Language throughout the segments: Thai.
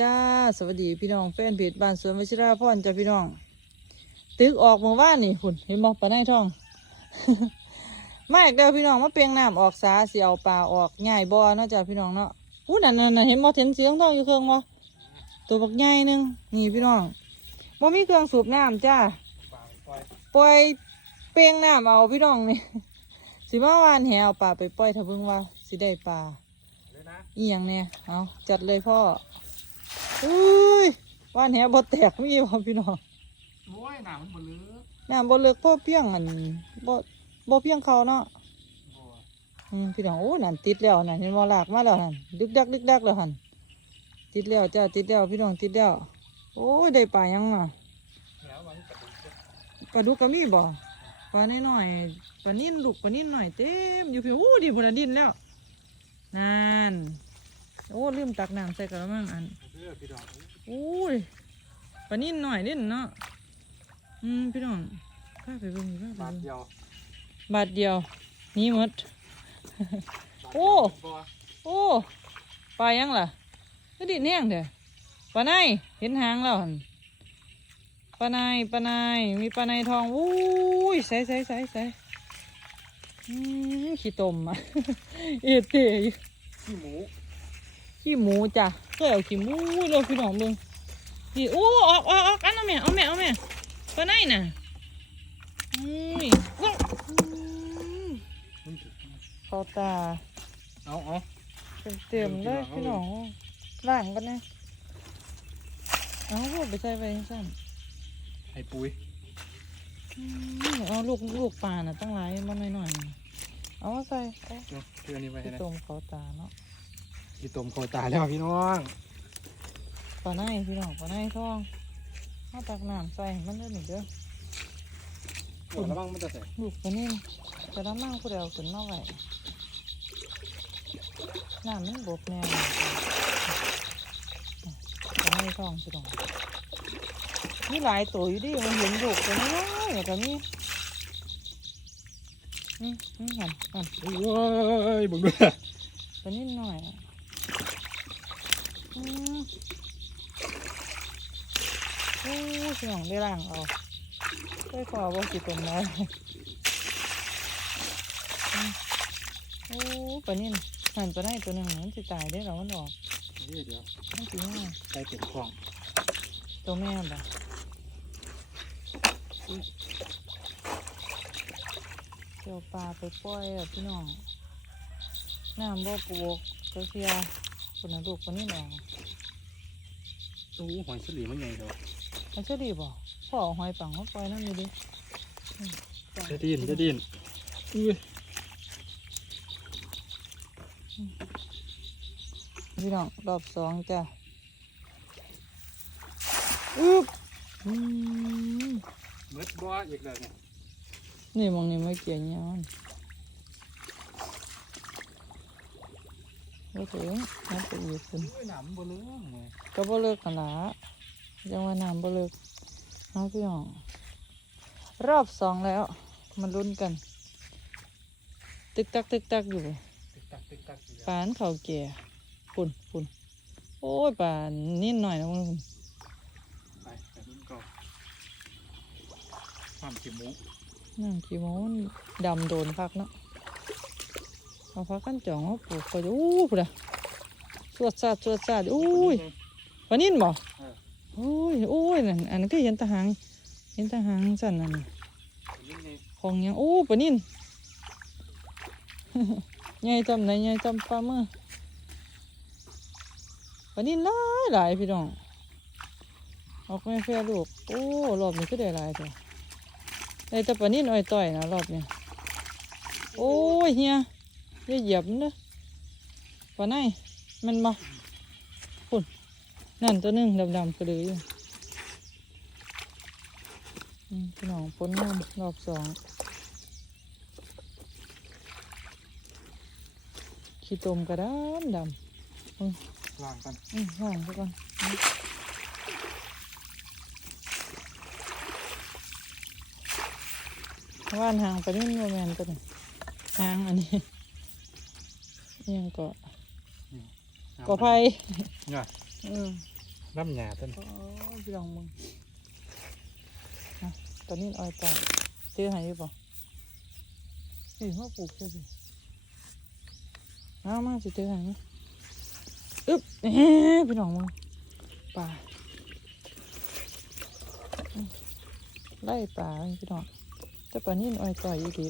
จ้า สวัสดีพี่น้องแฟนเพจบ้านสวนวชิราพรจ้าพี่น้อง ตึกออกเมื่อวานนี่หุ่นเห็นบ่ปลาในท้องมาอีกเด้อพี่น้องมาเปียงน้ำออกสาสิเอาปลาออกง่ายบ่เนาะจ้าพี่น้องเนาะอู้นั่นนั่นนั่นเห็นบ่เห็นเสียงท้องอยู่เครื่องบ่ตัวบักใหญ่หนึงนี่พี่น้องบ่มีเครื่องสูบน้ำจ้าปล่อยเปียงน้ำเอาพี่น้องนี่สิมาวานแหเอาปลาไปปล่อยถ้าเบิ่งว่าสิได้ปลาเลยนะอีหยังเนี่ยเอาจัดเลยพ่อ อุ้ยว่านแหบ่แตกมีบ่พี่น้องโอ้ยหนามันบนเลือน้ำบ่เลิกพ่อเพียงอันบ่บ่เพียงเขาเนาะบัวอืมพี่น้องโอ้นั่นติดแล้วนั่นเห็นบ่ลากมาแล้วหั่นดึกดักดึกดักแล้วหั่นติดแล้วจ้าติดแล้วพี่น้องติดแล้วโอ้ยได้ปลายังอะแล้วมันกระดูกจะปลาดุกก็มีบ่ปลาน้อยๆปลานิ่นลูกปลานิ่นหน่อยเต็มอยู่พี่อู้ดิพุ่นนะดินแล้วนั่น โอ้ลืมตักน้ำใส่กระมังอันเลือพี่ดอกอุ้ยปลานิ่นหน่อยเด่นเนาะอืมพี่น้องข้าไปเบิ่งข้าไปบาทเบิ่งเดียวบาทเดียวหนี่หมดโอ้บัวโอ้ปลายังล่ะก็ดินแห้งเด้อปลาในเห็นหางแล้วหั่นปลาในปลาในมีปลาในทองอุ้ยใส่ใส่ใส่ใส่อืมขี้ตมอะเอเตอยู่ขี้หมู ขี้หมูจ้ะเคยเอาขี้หมูเลยพี่น้องเบิ่งนี่โอ้ออกออกออกอันเอาแม่เอาแม่เอาแม่ปลาในน่ะอุ้ยว้าวอืมมันถึงเข้าตาเอาเอาเต็มเต็มๆเลยพี่น้องล่างกันนะเอาพวกไปใส่ไปสั่นให้ปุ๋ยอืมเอาลูกลูกปลาน่ะตั้งหลายมันหน่อยๆเอามาใส่เอาเนาะเพื่อนนี่ไปไปนะต้มเข้าตาเนาะ ที่ต้มโคตายแล้วพี่น้องปลาในพี่น้องปลาในท้องเอาตักน้ำใส่ให้มันได้หนึ่งเด้อปวดระวังมันจะใส่ลูกตัวนี้จะน้ำมั่งผู้เดียวขึ้นมาไว้น้ำมันบกแน่เลยปลาในท้องพี่น้องมีหลายตัวอยู่ดิมันเห็นลูกตัวน้อยๆแต่นี่นี่นี่หันหันโอ้ยบึงด้วยตัวนี้หน่อยอะอืม โอ้เสียงได้ล่างเอาได้ขอบอกกี่ตัวน้อยอืมโอ้ปลานิ่นหันตัวไหนตัวหนึ่งมันสิตายได้หรอมันออกเดี๋ยวเดี๋ยวมันสิง่ายใส่เต็มคลองตัวแม่บ่ะเจียวปลาไปปล่อยอะพี่น้องน้ำบ่ปลูกก็เสีย คนน่ะลูกคนนี้หรอโอ้หอยเฉลี่ยมันใหญ่เด้อมันจะดีบ่พ่อเอาหอยปังมาปล่อยนั่นนี่ดิจะดินจะดินอุ้ยพี่น้องรอบสองจ้ะอึ๊บอืมเม็ดบัวอีกแล้วเนี่ยนี่มองนี่ไม่เกี่ยงยอน ไม่ถึงมันไปอีกคนอุ้ยหนามนบนเลือเลยก็บ่เลิกกันละยังว่าน้ำบ่เลิกเอาพี่น้องรอบสองแล้วมาลุ้นกัน ตึกตักตึกตักอยู่ตึกตักตึกตักอยู่ปานเขาแก่ปุ่นปุ่นโอ้ยปานนิดหน่อยนะมึงไปแต่รุ่นก็ความขี้หมูนั่งกี่โมงดำโดนพักเนาะ เอาพักกันจ่องเอาปลูกก็จะอู้พุ่นอะสวดซาดสวดซาดอุ้ยปานนินบ่เออโอ้ยโอ้ยนั่นอันนั้นก็เห็นตะหางเห็นตะหางสั่นนั่นน่ะนี่นี่ของหยังโอ้ปานนินใหญ่จำไหนใหญ่จำปลาเมื่อปานนินหลายหลายพี่น้องออกแม่แพร่ลูกโอ้รอบนี้ก็ได้หลายตัวได้แต่ปลานิ่นอ้อยต่อยนะรอบนี้โอ้ยเฮีย อย่าเหยียบมันเด้อปลาไหนมันมาปุ่นนั่นตัวหนึงดำๆกระดืออยู่อืมพี่น้องพ้นน้ำรอบสองขี้ตมกระดำดำล่างกันอืมว่างไปก่อนอืมว่านหางไปนี่โมแมนตัวนี้หางอันนี้อิห ยังก็ก็ไผ่เนี่ยอืมน้ำหยาต้นโอ้ยพี่น้องมึงอะตอนนี้ออยจ่าเจอหายอยู่ป่ะสิมาปลูกเจอสิเอามาสิเจอหายไหมอึ๊บเฮ้พี่น้องมึงป่าอืมไล่ป่าพี่น้องแต่ป่านี่ออยจ่อยอยู่ดี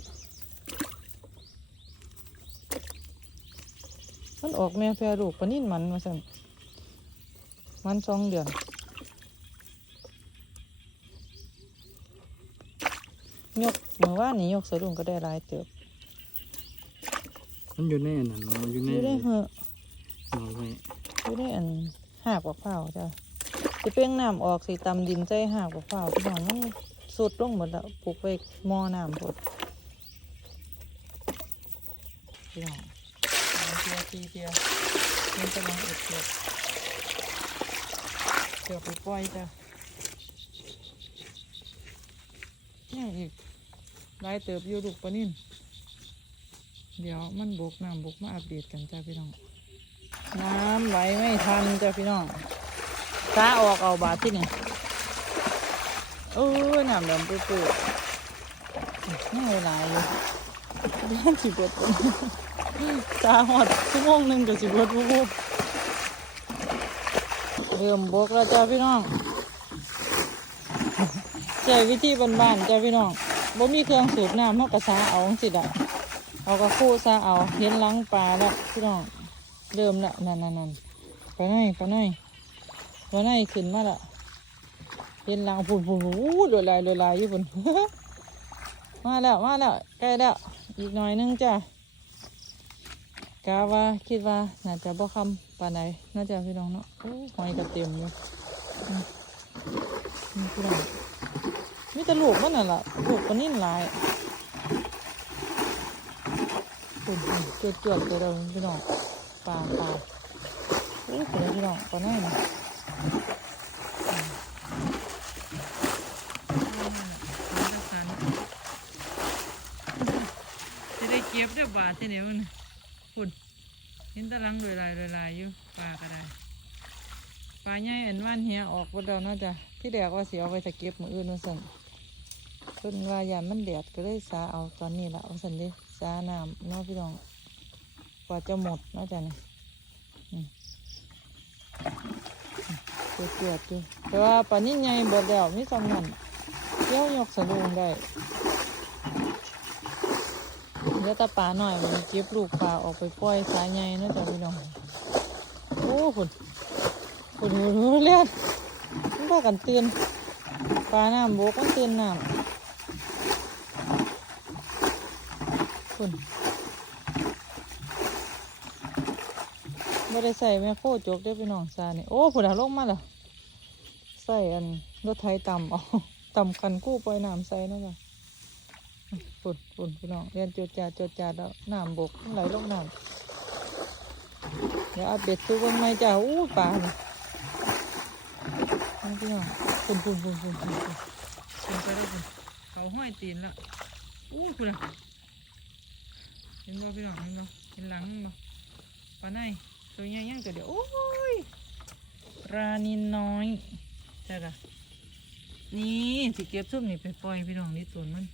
มันออกแม่แพรลูกปลานิ่นมันมาสั่นมันสองเดือนยกเมื่อวานนี้ยกสะดุ้งก็ได้หลายเติบมันอยู่ในอันนั้นมันอยู่อในยู่ได้เหอะหน่อไม้อยู่ได้อันหากว่าเผาวจ้ะสิเป้งน้ำออกสิตำดินใจหากว่าเผาวพี่น้องมันสุดลงหมดแล้วปลูกไว้หม้อน้ำพดพี่น้อง เทียทีเทียมันกำลังเอ็ดเทียบเดี๋ยวไปปล่อยจ้ะยังอีกหลายเติบอยู่ลูกปานิ่นเดี๋ยวมันบกน้ำบกมาอัปเดตกันจ้าพี่น้อง น้ำไหลไม่ทันจ้าพี่น้องตาออกเอาบาทที่นี่เออน้ำดำเปื้อนๆนี่หลายอยู่ เลี้ยงสิบเบิดตาหอดชั่วโมงหนึ่งกับสิบเบิดวูบเริ่มบกแล้วจ้าพี่น้องใช้วิธีบ้านๆจ้าพี่น้องบ่มีเครื่องสูบน้ำเฮากระซาเอาสิได้เอากระคู่ซะเอาเห็นหลังปลาแล้วพี่น้องเริ่มละนั่นนั่นนั่นไปไหนไปไหนไปไหนขึ้นมาละเห็นหลังพุ่นพุ่นอู้ดลายดลายอยู่พุ่นมาแล้วมาแล้วใกล้แล้ว อีกหน่อยนึงจ้ะกาว่าคิดว่าน่าจะบ่คำปานไหนน่าจะพี่น้องเนาะหอยกระเต็มอยู่มนี่พี่น้องมีแต่ลูกมันน่ะล่ะลูกมันนิ่นหลายปุ่นจวดจวดๆเลยเราพี่น้องปลาปลาโอ้ยเป็นพี่น้องปลาหน้านะจะได้เก็ บเด้อบาทที่ไหนมันปุ่นเห็นตะลังลอยลายลอยลายอยู่ปลาก็ได้ปลาใหญ่อันว่านเฮียออกบนเราเนาจะที่แดกว่าเสียเอาไปตะเก็บมืออื่นมาสั่นเพิ่นว่ายานมันแดดก็เลยสาเอาตอนนี้ละเอาสันด้สาน้ำเนาะพี่น้องกว่าจะหมดเนาะจ้ะนี่อืมเจือดเจือดอยู่แต่ว่าปลานิ่ใหญ่บดแล้วมีสำนันเที่ยวยกสะดุงได้ เดี๋ยวแตาปลาหน่อยมันเก็บลูกปลาออกไปปล่อยสายใหญ่นะจ้ะพี่น้องโอ้ฝุ่นฝุ่นฝุ่นฝุ่นเลียนมันพากันเตือนปลาน้ำบกมันเตือนน้ำคุณไม่ได้ใส่แม่โคจกได้ไปหนองซาเนี่ยโอ้ผุดหาลงมาแล้วใส่อันรถไถต่ำเอาต่ำคันกู้ปล่อยน้ำใส่นั่นแหละ ฝุ่นฝุ่นพี่น้องเรียนจดจ่าจดจ่าแล้วน้ำบกไหลลงน้ำเดี๋ยวอัปเดตตัววันใหม่จ้าอู้ปลาเนี่ยพี่น้องฝุ่นฝุ่นฝุ่นฝุ่นฝุ่นฝุ่นไปแล้วฝุ่นเขาห้อยตีนละอู้คุณอะเห็นบ่พี่น้องเห็นบ่เห็นหลังบ่ปลาในตัวใหญ่ยังตัวเดียวโอ้ยปลานินน้อยใช่ละนี่สิเก็บซุ่มนี่ไปปล่อยพี่น้องนี่ตัวนมัน